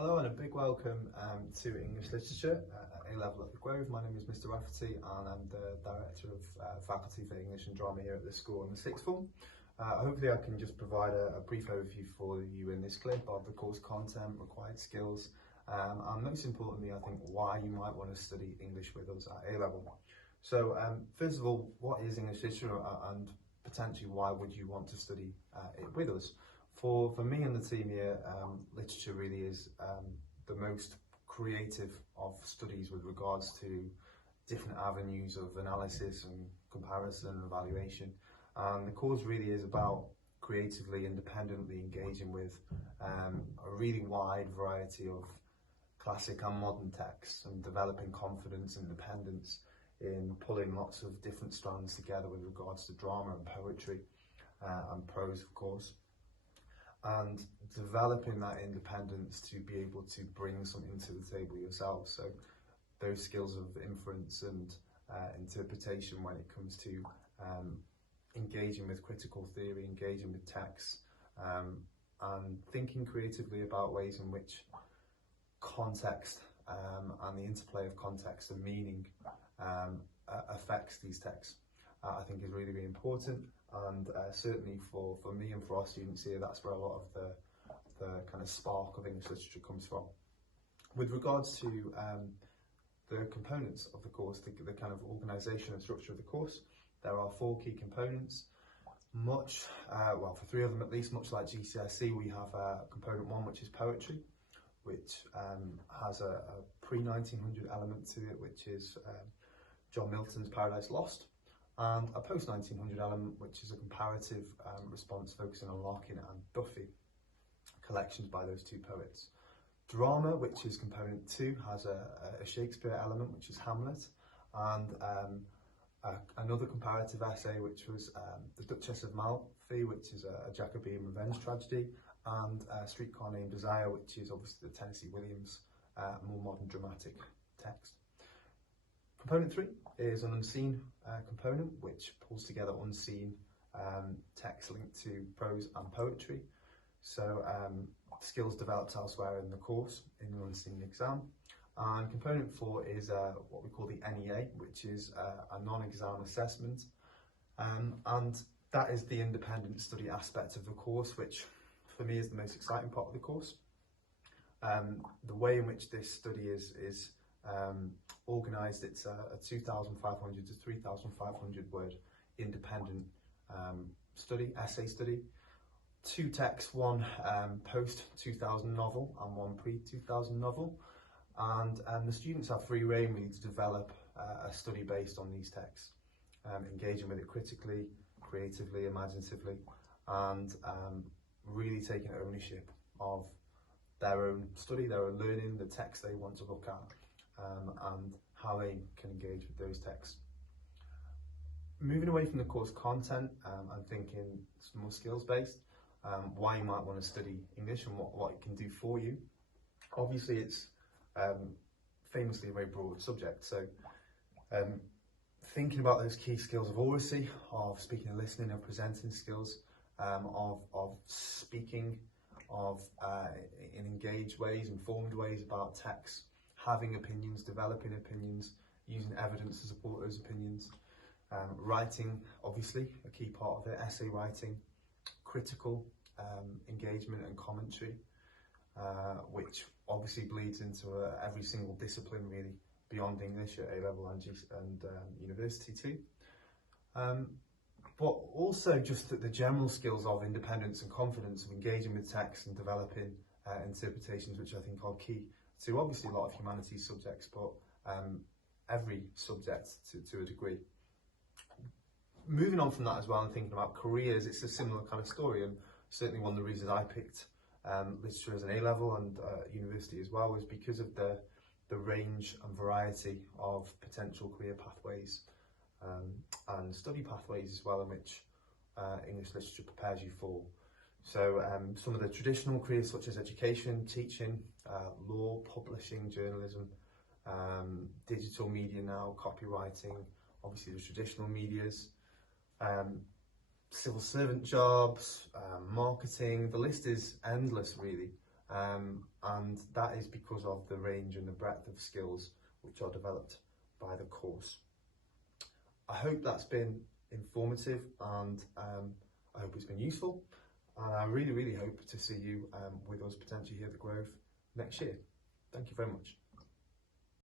Hello and a big welcome to English Literature at A-Level at the Grove. My name is Mr Rafferty and I'm the Director of Faculty for English and Drama here at the school in the sixth form. Hopefully I can just provide a brief overview for you in this clip of the course content, required skills, and most importantly I think why you might want to study English with us at A-Level. So first of all, what is English Literature and potentially why would you want to study it with us? For me and the team here, literature really is the most creative of studies with regards to different avenues of analysis and comparison and evaluation. And the course really is about creatively, independently engaging with a really wide variety of classic and modern texts and developing confidence and independence in pulling lots of different strands together with regards to drama and poetry and prose, of course, and developing that independence to be able to bring something to the table yourself. So those skills of inference and interpretation when it comes to engaging with critical theory, engaging with texts, and thinking creatively about ways in which context and the interplay of context and meaning affects these texts, I think is really, really important. And certainly for me and for our students here, that's where a lot of the kind of spark of English literature comes from. With regards to the components of the course, the kind of organisation and structure of the course, there are 4 key components. Well, for 3 of them at least, much like GCSE, we have component 1, which is poetry, which has a pre-1900 element to it, which is John Milton's Paradise Lost, and a post-1900 element, which is a comparative response focusing on Larkin and Duffy, collections by those 2 poets. Drama, which is component 2, has a Shakespeare element, which is Hamlet, and another comparative essay, which was The Duchess of Malfi, which is a Jacobean revenge tragedy, and Streetcar Named Desire, which is obviously the Tennessee Williams more modern dramatic text. Component 3 is an unseen component, which pulls together unseen texts linked to prose and poetry. So skills developed elsewhere in the course in an unseen exam. And component 4 is what we call the NEA, which is a non-exam assessment. And that is the independent study aspect of the course, which for me is the most exciting part of the course. The way in which this study is organised, it's a 2,500 to 3,500 word independent essay study. 2 texts, one post-2000 novel and one pre-2000 novel. And the students have free rein really to develop a study based on these texts, engaging with it critically, creatively, imaginatively, and really taking ownership of their own study, their own learning, the text they want to look at, and how they can engage with those texts. Moving away from the course content and thinking it's more skills based, why you might want to study English and what it can do for you. Obviously it's famously a very broad subject, so thinking about those key skills of oracy, of speaking and listening, of presenting skills, of speaking, of in engaged ways, informed ways about texts, having opinions, developing opinions, using evidence to support those opinions, writing, obviously, a key part of it, essay writing, critical engagement and commentary, which obviously bleeds into every single discipline really, beyond English at A-Level and university too. But also just the general skills of independence and confidence, of engaging with text and developing interpretations, which I think are key to obviously a lot of humanities subjects, but every subject to a degree. Moving on from that as well and thinking about careers, it's a similar kind of story, and certainly one of the reasons I picked literature as an A-Level and university as well was because of the range and variety of potential career pathways and study pathways as well in which English literature prepares you for. So some of the traditional careers such as education, teaching, law, publishing, journalism, digital media now, copywriting, obviously the traditional medias, civil servant jobs, marketing, the list is endless really. and that is because of the range and the breadth of skills which are developed by the course. I hope that's been informative, and I hope it's been useful, and I really hope to see you with us potentially here at the Grove next year. Thank you very much.